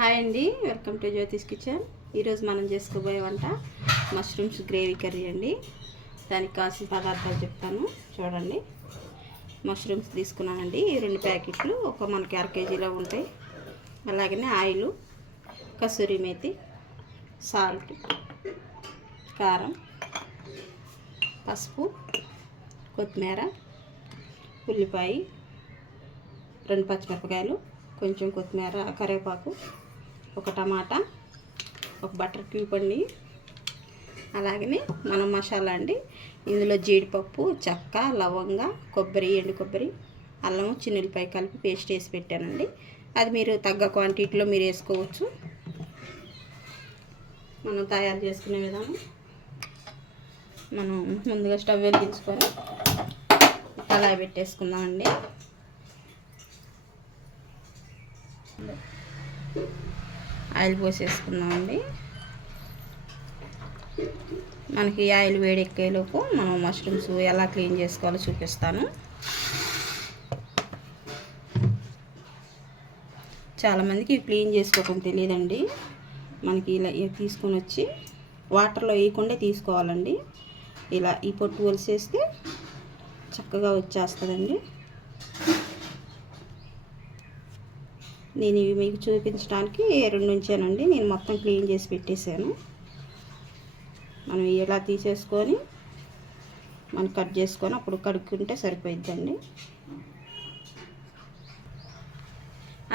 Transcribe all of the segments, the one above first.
Hi అండి, welcome to Jyothish kitchen. ఈరోజు మనం చేసుకోబోయే వంట మష్రూమ్స్ గ్రేవీ కర్రీ అండి. దానికి కావాల్సిన పదార్థాలు చెప్తాను చూడండి. మష్రూమ్స్ తీసుకున్నానండి, 2 ప్యాకెట్లు, మనకి 1/2 కేజీలో ఉంటాయి. అలాగనే ఆయిల్, కసూరి మేతి, సాల్ట్, కారం, పసుపు, కొత్తిమీర, ఉల్లిపాయ, 2 పచ్చిమిరపకాయలు, కొంచెం కొత్తిమీర, కరివేపాకు, 1 టమాటా, 1 బటర్ క్యూబ్ అండి. అలాగనే మనం మసాలా అండి, ఇందులో జీడిపప్పు, చెక్క, లవంగ, కొబ్బరి, ఎండు కొబ్బరి, అల్లం, చిన్నులపాయ కలిపి పేస్ట్ వేసి పెట్టానండి. అది మీరు తగ్గ క్వాంటిటీలో మీరు వేసుకోవచ్చు. మనం తయారు చేసుకునే విధానం, మనం ముందుగా స్టవ్ వెలిగించుకొని కళాయి పెట్టేసుకుందామండి. ఆయిల్ పోసేసుకున్నామండి. మనకి ఆయిల్ వేడెక్కేలోపు మనం మష్రూమ్స్ ఎలా క్లీన్ చేసుకోవాలో చూపిస్తాను. చాలామందికి క్లీన్ చేసుకోవటం తెలియదండి. మనకి ఇలా తీసుకొని వచ్చి వాటర్లో వేయకుండా తీసుకోవాలండి. ఇలా ఈ పొట్టు ఒలిసేస్తే చక్కగా వచ్చేస్తుందండి. నేను ఇవి మీకు చూపించడానికి 2 ఉంచానండి. నేను మొత్తం క్లీన్ చేసి పెట్టేశాను. మనం ఇలా తీసేసుకొని మనం కట్ చేసుకొని అప్పుడు కడుక్కుంటే సరిపోయిద్దండి.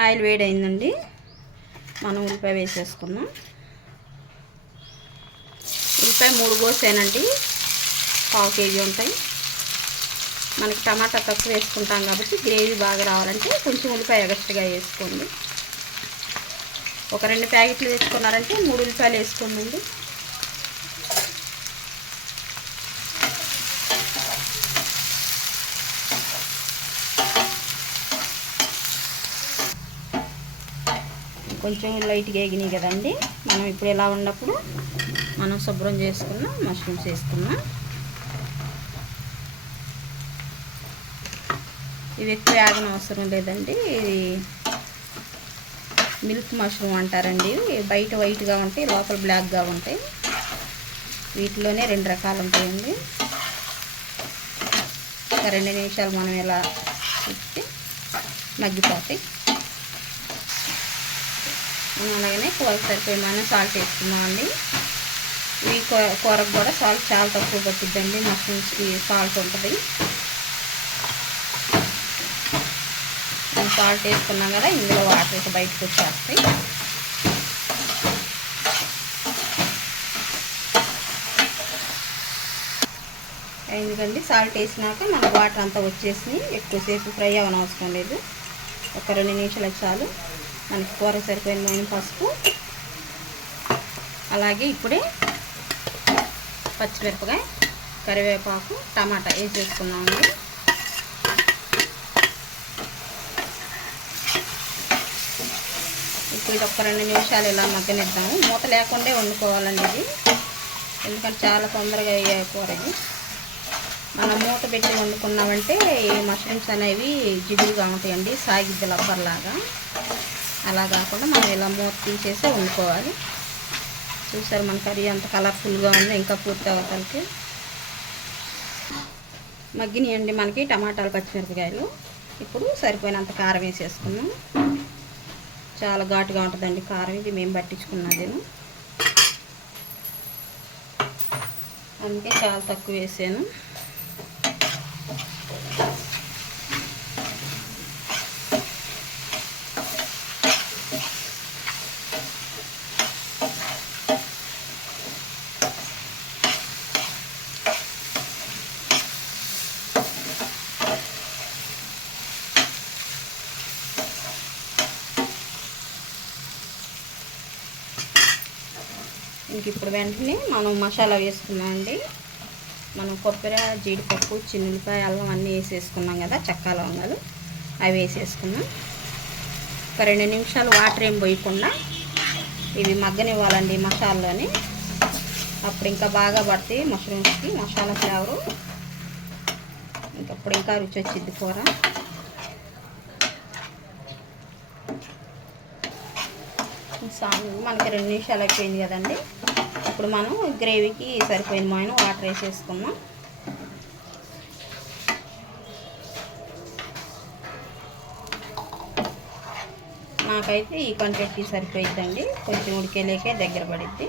ఆయిల్ వేడైందండి, మనం ఉల్లిపాయ వేసేసుకున్నాం. ఉల్లిపాయ 3 కోసానండి, 1/2 కేజీ ఉంటాయి. మనకి టమాటా తక్కువ వేసుకుంటాం కాబట్టి గ్రేవీ బాగా రావాలంటే కొంచెం ఉల్లిపాయ ఎగస్ట్రాగా వేసుకోండి. 2 ప్యాకెట్లు వేసుకున్నారంటే 3 ఉల్లిపాయలు వేసుకోండి. కొంచెం లైట్గా వేగినాయి కదండి. మనం ఇప్పుడు ఇలా ఉన్నప్పుడు మనం శుభ్రం చేసుకున్న మష్రూమ్స్ వేసుకున్నాం. ఇవి ఎక్కువ వేగన అవసరం లేదండి. ఇది మిల్క్ మష్రూమ్ అంటారండి. బయట వైట్గా ఉంటాయి, లోపల బ్లాక్గా ఉంటాయి. వీటిలోనే 2 రకాలు ఉంటాయండి. 2 నిమిషాలు మనం ఇలా ఇస్తే మగ్గిపోతాయి. అలాగనే కూరకు సరిపోయి మనం సాల్ట్ వేసుకున్నామండి. ఈ కూరకు కూడా సాల్ట్ చాలా తక్కువ పట్టిద్దండి. మష్రూమ్స్కి సాల్ట్ ఉంటుంది. సాల్ట్ వేసుకున్నాం కదా, ఇందులో వాటర్ బయటకు వచ్చేస్తాయి. ఎందుకండి సాల్ట్ వేసినాక మన వాటర్ అంతా వచ్చేసి ఎక్కువసేపు ఫ్రై అవ్వనవసరం లేదు. 2 నిమిషాలు చాలు. మనకి కూర సరిపోయిన పసుపు, అలాగే ఇప్పుడే పచ్చిమిరపకాయ, కరివేపాకు, టమాటా వేసేసుకున్నామండి. ఇప్పుడు ఇది 2 నిమిషాలు ఇలా మగ్గనిద్దాము. మూత లేకుండా వండుకోవాలండి ఇది, ఎందుకంటే చాలా తొందరగా అయ్యే కూర ఇది. మనం మూత పెట్టి వండుకున్నామంటే ఈ మష్రూమ్స్ అనేవి జిగురుగా ఉంటాయండి, సాగిద్ద లబ్బర్లాగా. అలా కాకుండా మనం ఇలా మూత తీసేసి వండుకోవాలి. చూసారు మన కర్రీ అంత కలర్ఫుల్గా ఉంది. ఇంకా పూర్తి అవతలకి మగ్గినాయండి మనకి టమాటాలు, పచ్చిమిరపకాయలు. ఇప్పుడు సరిపోయినంత కారం వేసేసుకున్నాం. చాలా ఘాటుగా ఉంటుందండి కారం, ఇది మేము పట్టించుకున్నది, అందుకే చాలా తక్కువ వేసాను. ఇంక ఇప్పుడు వెంటనే మనం మసాలా వేసుకున్నామండి. మనం కొబ్బరి, జీడిపప్పు, చిన్నులపాయ, అల్లం అన్నీ వేసేసుకున్నాం కదా, చెక్క, లవంగాలు అవి వేసేసుకున్నాం. 2 నిమిషాలు వాటర్ ఏం పోయకుండా ఇవి మగ్గనివ్వాలండి మసాలాలోని. అప్పుడు ఇంకా బాగా పడతాయి మష్రూమ్స్కి మసాలా ఫ్లేవరు. ఇంకప్పుడు ఇంకా రుచి వచ్చింది కూర. మనకి 2 నిమిషాలు అయిపోయింది కదండి. ఇప్పుడు మనం గ్రేవీకి సరిపోయిన మోయిన వాటర్ వేసేసుకుందాం. నాకైతే ఈ క్వాంటిటీ సరిపోయిద్దండి, కొంచెం ఉడికేలేకే దగ్గర పడిద్ది.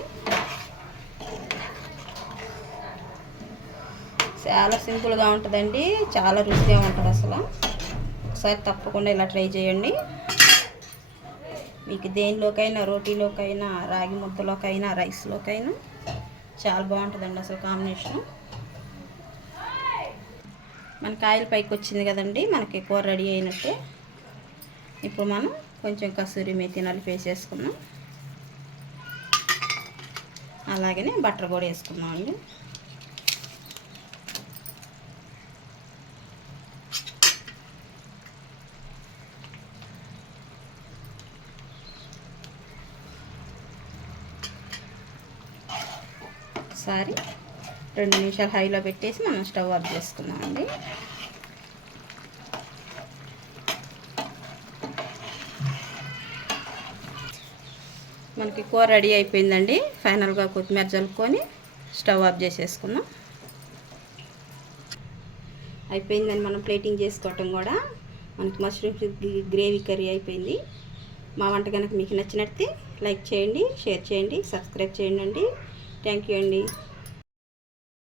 చాలా సింపుల్గా ఉంటుందండి, చాలా రుచిగా ఉంటుంది అసలు. ఒకసారి తప్పకుండా ఇలా ట్రై చేయండి. మీకు దేనిలోకైనా, రోటీలోకైనా, రాగి ముద్దలోకైనా, రైస్లోకైనా చాలా బాగుంటుందండి అసలు కాంబినేషను. మనకి ఆయిల్ పైకి వచ్చింది కదండి, మనకి కూర రెడీ అయినట్టే. ఇప్పుడు మనం కొంచెం కసూరి మేతి నలిపేసేసుకున్నాం. అలాగనే బటర్ కూడా వేసుకున్నామండి. ఒకసారి 2 నిమిషాలు హైలో పెట్టేసి మనం స్టవ్ ఆఫ్ చేసుకున్నామండి. మనకి కూర రెడీ అయిపోయిందండి. ఫైనల్గా కొత్తిమీర చల్లుకొని స్టవ్ ఆఫ్ చేసేసుకుందాం. అయిపోయిందని మనం ప్లేటింగ్ చేసుకోవటం కూడా. మనకి మష్రూమ్ గ్రేవీ కర్రీ అయిపోయింది. మా వంట కనుక మీకు నచ్చినట్టే లైక్ చేయండి, షేర్ చేయండి, సబ్స్క్రైబ్ చేయండి. థ్యాంక్ యూ అండి.